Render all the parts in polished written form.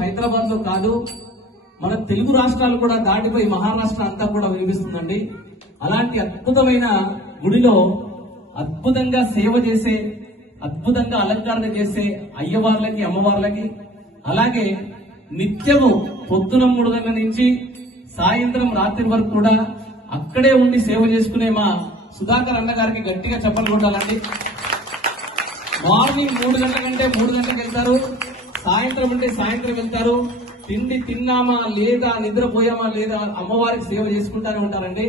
హైదరాబాద్ లో కాదు, మన తెలుగు రాష్ట్రాలు కూడా దాటిపోయి మహారాష్ట్ర అంతా కూడా వినిపిస్తుందండి. అలాంటి అద్భుతమైన గుడిలో అద్భుతంగా సేవ చేసే, అద్భుతంగా అలంకరణ చేసే అయ్యవార్లకి అమ్మవార్లకి, అలాగే నిత్యము పొద్దున 3 గంటల నుంచి సాయంత్రం రాత్రి వరకు కూడా అక్కడే ఉండి సేవ చేసుకునే మా సుధాకర్ అన్న గారికి గట్టిగా చప్పట్లు కొట్టాలండి. మార్నింగ్ 3 గంటల కంటే 3 గంటలకు వెళ్తారు, సాయంత్రం అంటే సాయంత్రం వెళ్తారు. తిండి తిన్నామా లేదా, నిద్రపోయామా లేదా, అమ్మవారికి సేవ చేసుకుంటానే ఉంటారండి.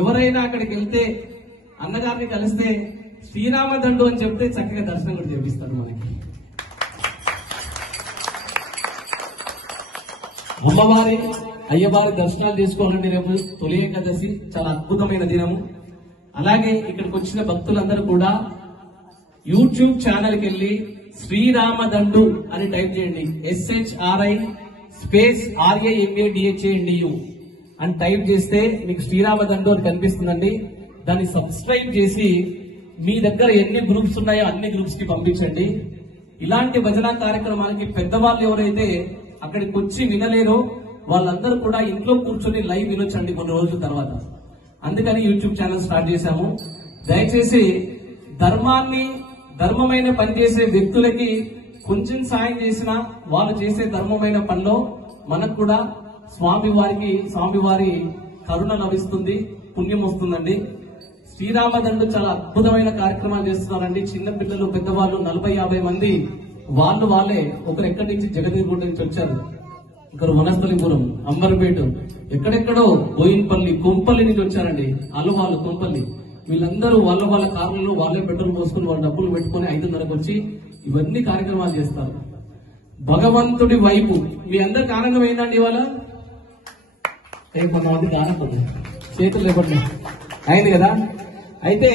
ఎవరైనా అక్కడికి వెళ్తే అన్నగారిని కలిస్తే శ్రీరామదండు అని చెప్తే చక్కగా దర్శనం కూడా చేపిస్తారు మనకి. అమ్మవారి అయ్యవారి దర్శనాలు తీసుకోవాలంటే రేపు తొలి ఏకాదశి చాలా అద్భుతమైన దినము. అలాగే ఇక్కడికి వచ్చిన భక్తులందరూ కూడా యూట్యూబ్ ఛానల్కి వెళ్ళి శ్రీరామదండు అని టైప్ చేయండి. SHRI RAMADHANDU అని టైప్ చేస్తే మీకు శ్రీరామదండు అని కనిపిస్తుందండి. దాన్ని సబ్స్క్రైబ్ చేసి మీ దగ్గర ఎన్ని గ్రూప్స్ ఉన్నాయో అన్ని గ్రూప్స్ కి పంపించండి. ఇలాంటి భజన కార్యక్రమానికి పెద్దవాళ్ళు ఎవరైతే అక్కడికి వచ్చి వినలేరో వాళ్ళందరూ కూడా ఇంట్లో కూర్చొని లైవ్ వినొచ్చండి కొన్ని రోజుల తర్వాత. అందుకని యూట్యూబ్ ఛానల్ స్టార్ట్ చేశాము. దయచేసి ధర్మమైన పని చేసే వ్యక్తులకి కొంచెం సాయం చేసినా వాళ్ళు చేసే ధర్మమైన పనిలో మనకు కూడా స్వామివారి కరుణ లభిస్తుంది, పుణ్యం వస్తుందండి. శ్రీరామదండు చాలా అద్భుతమైన కార్యక్రమాలు చేస్తున్నారండి. చిన్న పిల్లలు, పెద్దవాళ్ళు 40-50 మంది వాళ్ళే ఒకరు ఎక్కడి నుంచి జగదీర్గుంట నుంచి వచ్చారు, ఒకరు వనస్థలిపురం, అంబర్పేట, ఎక్కడెక్కడో బోయిన్పల్లి, కొంపల్లి నుంచి వచ్చారండి. అల్లువాళ్ళు కొంపల్లి. వీళ్ళందరూ వాళ్ళ కార్లలో వాళ్ళే పెట్రోల్ పోసుకుని వాళ్ళ డబ్బులు పెట్టుకుని 5:30కు వచ్చి ఇవన్నీ కార్యక్రమాలు చేస్తారు. భగవంతుడి వైపు మీ అందరికి ఆనందం అయిందండి ఇవాళ? కొంతమందికి ఆనందం, చేతులు లేపండి, అయింది కదా. అయితే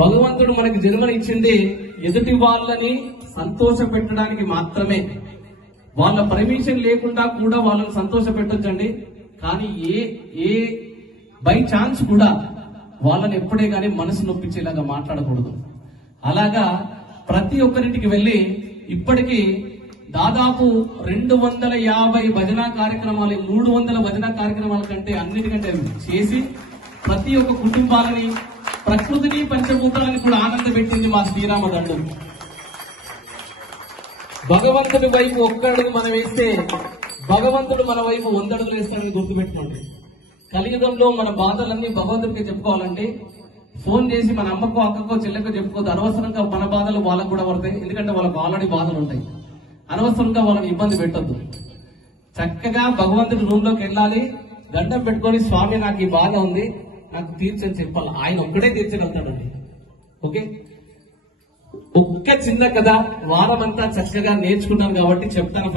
భగవంతుడు మనకి జన్మని ఇచ్చింది ఎదుటి వాళ్ళని సంతోష పెట్టడానికి మాత్రమే. వాళ్ళ పర్మిషన్ లేకుండా కూడా వాళ్ళని సంతోష పెట్టొచ్చండి. కానీ ఏ బై ఛాన్స్ కూడా వాళ్ళని ఎప్పుడే గానీ మనసు నొప్పించేలాగా మాట్లాడకూడదు. అలాగా ప్రతి ఒక్కరింటికి వెళ్లి ఇప్పటికీ దాదాపు 250 భజన కార్యక్రమాలు, 300 భజన కార్యక్రమాల కంటే అన్నిటికంటే చేసి ప్రతి ఒక్క కుటుంబాలని, ప్రకృతిని, పంచభూతాలని కూడా ఆనంద పెట్టింది మా శ్రీరామదండు. భగవంతుడి వైపు ఒక్కడుగు మనం వేస్తే భగవంతుడు మన వైపు 100 అడుగులు వేస్తాడని గుర్తుపెట్టుకోండి. కలియుగంలో మన బాధలన్నీ భగవంతుడికి చెప్పుకోవాలంటే ఫోన్ చేసి మన అమ్మకో, అక్కకో, చెల్లెకో చెప్పుకోవద్దు. అనవసరంగా మన బాధలు వాళ్ళకు కూడా పడతాయి. ఎందుకంటే వాళ్ళకు ఆల్రెడీ బాధలు ఉంటాయి. అనవసరంగా వాళ్ళని ఇబ్బంది పెట్టద్దు. చక్కగా భగవంతుడి రూమ్ లోకి వెళ్ళాలి, దండం పెట్టుకొని స్వామి నాకు ఈ బాధ ఉంది, నాకు తీర్చని చెప్పాలి. ఆయన ఒక్కడే తీర్చగలుగుతాడండి. ఓకే, ఒక్క చిన్న కథ వారమంతా చక్కగా నేర్చుకున్నాను కాబట్టి చెప్తాను.